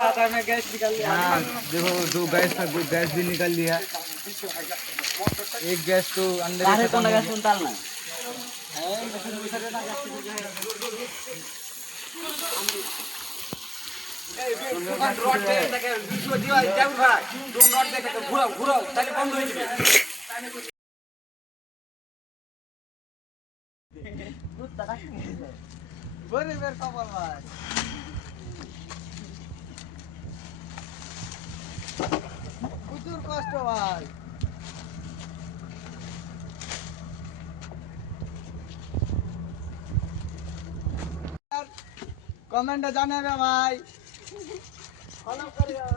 हाँ देखो, दो गैस का गैस भी निकल लिया। एक गैस तो अंदर ही खत्म हो गया। প্রচুর কষ্ট ভাই। কমেন্টে জানাবে ভাই, ফলো করিও।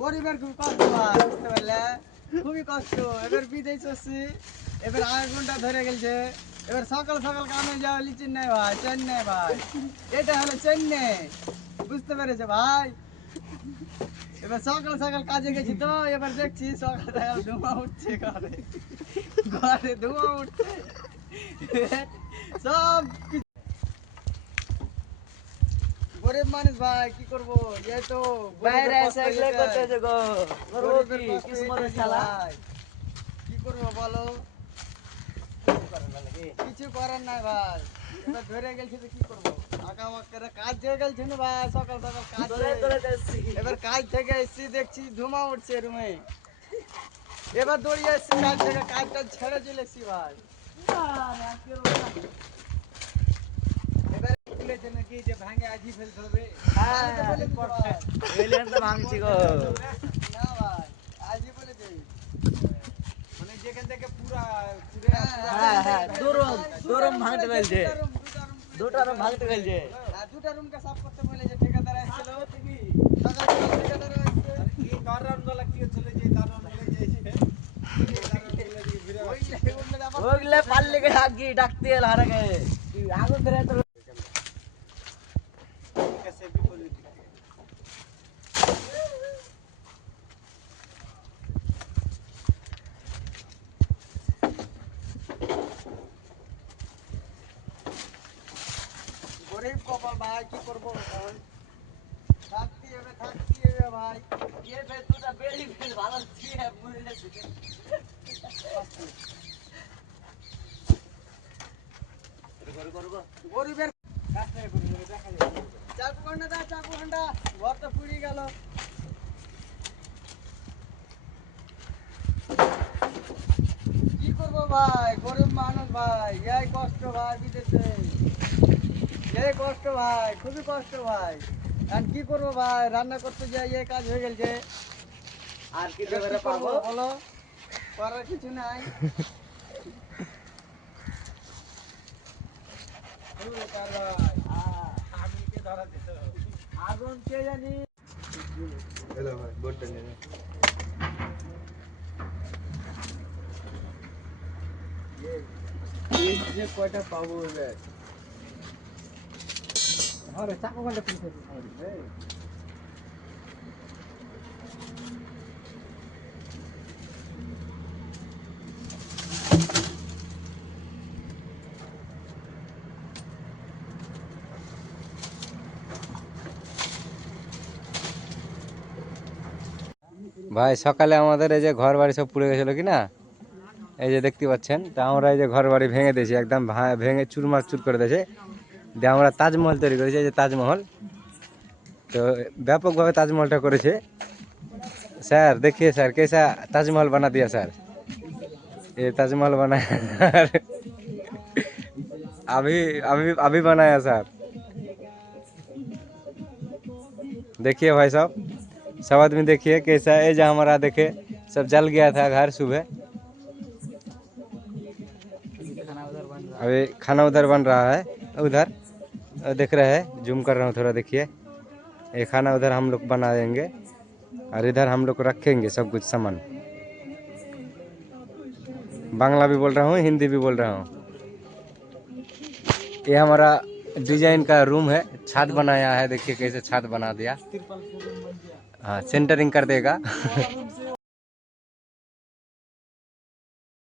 গরিবের খুব কষ্ট ভাই, বুঝতে পারলে? খুবই কষ্ট। এবার বিদেশ আসছি, এবার 8 ঘন্টা ধরে গেছে। এবার সকাল সকাল কামে যাওয়া চেন্নাই ভাই, চেন্নাই ভাই, এটা হলো চেন্নাই, বুঝতে পেরেছে ভাই? এবার সকাল সকাল কাজে গেছি তো, এবার দেখছি সকাল সকাল ধোঁয়া উঠছে, ঘরে ঘরে ধোঁয়া উঠছে সব। গরিব মানুষ ভাই, কি করবো? এই তো বাইরে এসে এগুলো করতেছে গো, করবো কি? কিসমতের খেলা। কি করবো বলো? কিছু করার নাই ভাই। এবার ধরে গেছি তো কি করবো? আঁকা মাক্কারে কাজ হয়ে গেছে না ভাই, সকাল সকাল কাজ ধরে ধরে যাচ্ছি। এবার কাজ থেকে এসছি, দেখছি ধোঁয়া উঠছে রুমে। এবার দৌড়িয়ে এসছি কাজ থেকে, কাজটা ছেড়ে চলে এসছি ভাই। এবার বলেছে নাকি যে ভাঙে আজই ফেলতে হবে। হ্যাঁ, আমি তো বলেছি ভাই। এলিয়ান তো ভাঙছি গো। না ভাই, আজই বলেছে। মানে যেখান থেকে পুরা হ্যাঁ হ্যাঁ, দরম ভাঙতে ফেলছে, দুটা রুম ভাঙতে ফেলছে। দুটা রুমকে সাফ করতে বলেছে, ঠিকাদার আসছিল। সকাল সকাল ঠিকাদার আসছে। কি দারুণ বলা কি চলে যে দারুণ বলে যাইছে। ওগুলো পাল্লে কে ডাকতে এল হারাকে আগুন ধরে তো। গরিব কপাল ভাই, কি করবো? থাকতে হবে ভাই। ये फिर तू तो बेड़ी फिर भाला थी है मुझे नहीं গরিবের চাকু ঘন্টা দা, চাকু ঘন্টা ঘর তো পুড়িয়ে গেল। কি করবো ভাই, গরিব মানুষ ভাই, এই কষ্ট ভাই বিদেশে, এই কষ্ট ভাই, খুবই কষ্ট ভাই। আর কি করবো ভাই, রান্না করতে যাই এই কাজ হয়ে গেছে। আর কি এবার কি করবো বলো? করার কিছু নাই। আগুন কে জানি। কয়টা পাবো এবার? আরে চাকু ঘন্টা পিছিয়ে ভাই সকালে আমাদের এই যে ঘর বাড়ি সব পুড়ে গেছিলো কি না, এই যে দেখতে পাচ্ছেন, তা আমরা এই যে ঘর বাড়ি ভেঙে দিয়েছি, একদম ভেঙে চুরমার করে দিয়েছে। দিয়ে আমরা তাজমহল তৈরি করেছি, এই যে তাজমহল। তো ব্যাপকভাবে তাজমহলটা করেছে স্যার। देखिए सर कैसा ताजमहल बना दिया सर, ये ताजमहल बनाया अभी अभी अभी बनाया सर। देखिए भाई साहब, सब आदमी देखिए कैसा है। जो हमारा देखे सब जल गया था घर सुबह। अभी खाना उधर बन रहा है, उधर देख रहे हैं, जूम कर रहा हूँ थोड़ा, देखिए ये खाना उधर हम लोग बना देंगे और इधर हम लोग रखेंगे सब कुछ सामान। बांग्ला भी बोल रहा हूँ, हिंदी भी बोल रहा हूँ। ये हमारा डिजाइन का रूम है, छत बनाया है, देखिए कैसे छत बना दिया। हाँ सेंटरिंग कर देगा